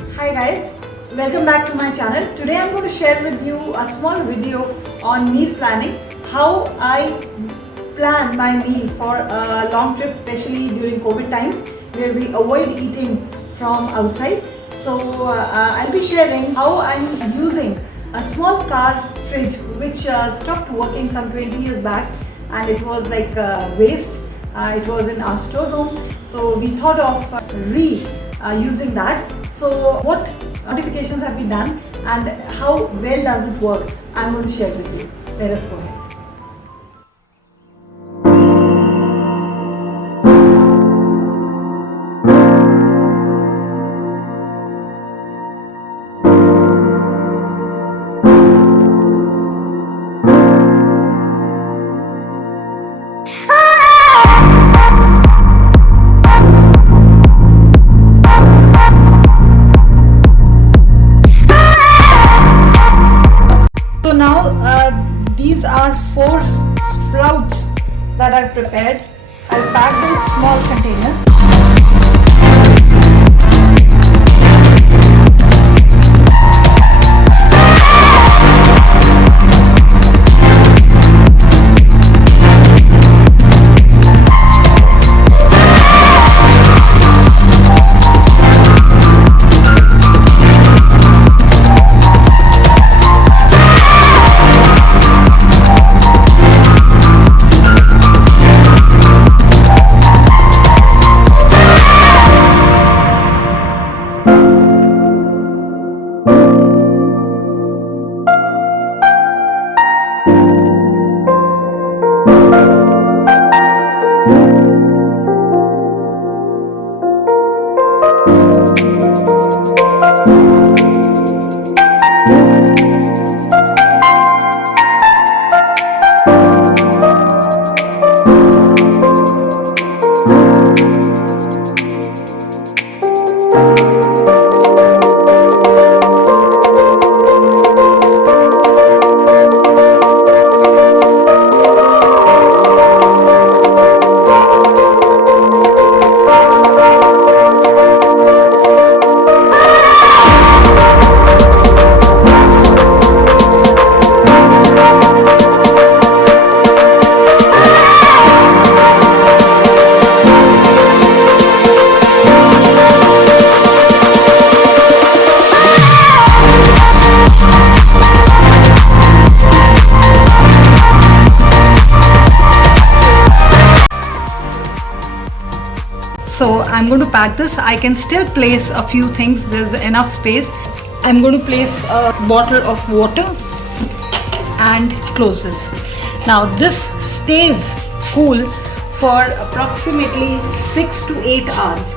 Hi guys, welcome back to my channel. Today I'm going to share with you a small video on meal planning, how I plan my meal for a long trip, especially during COVID times where we avoid eating from outside. So I'll be sharing how I'm using a small car fridge which stopped working some 20 years back, and it was like waste. It was in our storeroom, so we thought of using that. So what modifications have we done and how well does it work? I'm going to share with you. Let us go ahead. So now these are 4 sprouts that I've prepared. I'll pack in small containers. So I'm going to pack this. I can still place a few things, there's enough space. I'm going to place a bottle of water and close this. Now this stays cool for approximately 6 to 8 hours.